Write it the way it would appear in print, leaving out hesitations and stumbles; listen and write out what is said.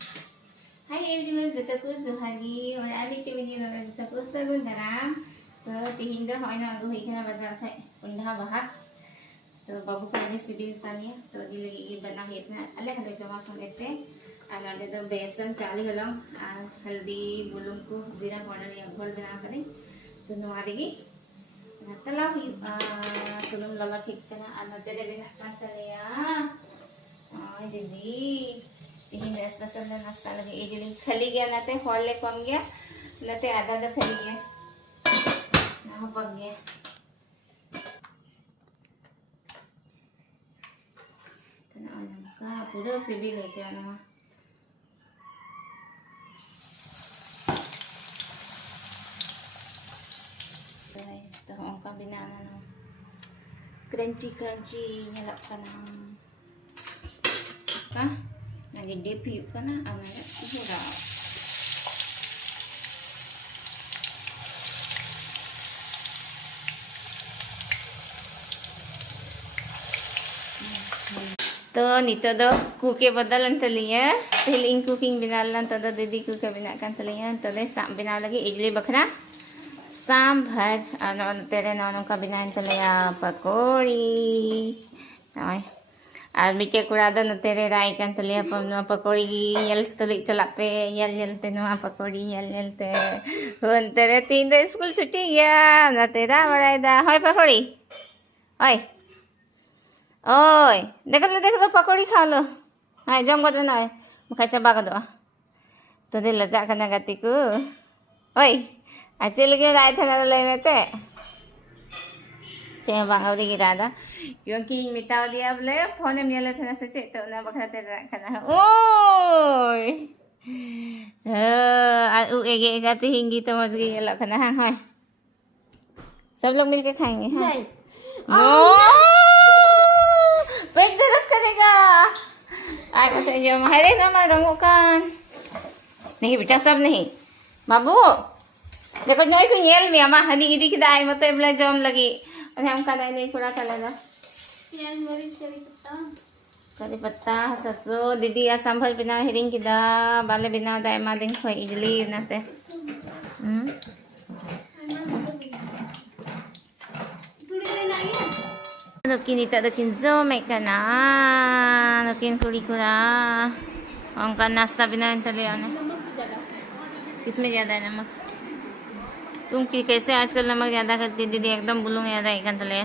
Hai everyone, Zutaku Suhagi, और आमी के वीडियो में Zutaku सगुन दाराम। तो तिहिन दो हॉय ना अगु हुई के ना बाजार पे उन्धा बहा। तो बाबू को आने सिबिल तानिया तो दिल ये बना हुई अपना अलग अलग जमा संगते अलग दो बेसन चाली हलम हल्दी बुलुम को जीरा पाउडर या घोल बना करे तो नवारेगी नतला हुई सुलम लला ठीक करना अनते दे बिना kan तलिया दीदी तिहिन स्पेशल नाश्ता लगे इडली खली गया नाते हॉले कम गया नाते आधा आधा खली गया ना पक गया पूरा सिबिल लेके आना माँ तो हमका बनाना ना क्रंची क्रंची nyelap kana का lagi debut kana anaknya murah तो नितो दो कुके बदलन तलिया पहले कुकिंग बनालन तो दीदी कुके बनाkan तलिया तो दे साम बना लगी इडली बखरा सांभर नॉन तेरे नॉन का बनान तलिया पकोड़ी नॉय और मिके कुरादा न तेरे राय kan तलिया पम पकोड़ी यल तली चला पे यल यल ते नवा पकोड़ी यल यल ते होन तेरे तीन दो स्कूल छुट्टी गया न तेरा बड़ाईदा होय पकोड़ी होय ओय देख लो पकोड़ी खा लो हाय जम गद ना मुखा चबा गद तो दे लजा कना गति को ओय आचे लगे राय था ना ले मेते चे बांगवरी गिरादा क्योंकि मिटाव दिया बोले फोन में ले था से तो ना बखरा ते रखना ओय उ एगे गति हिंगी तो मज गई लखना हां होय सब लोग मिलके खाएंगे हां नो पेट दर्द करेगा आय बता जो हरे ना मारो kan नहीं बेटा सब नहीं बाबू देखो नोई को येल में मा हनी इदी किदा आई मते बले जम लगी और हम का नहीं थोड़ा सा लेना प्याज मरीच करी पत्ता ससो दीदी आ सांभर बिना हिरिंग किदा बाले बिना दाय मा दिन खोई इडली नाते Nukin ita nukin zo may kana nukin kuli kula ang kan नाश्ता बनाने तलिया ने किसमें ज्यादा है नमक तुम की कैसे आजकल नमक ज्यादा करती दीदी एकदम बुलूंग ज्यादा है तले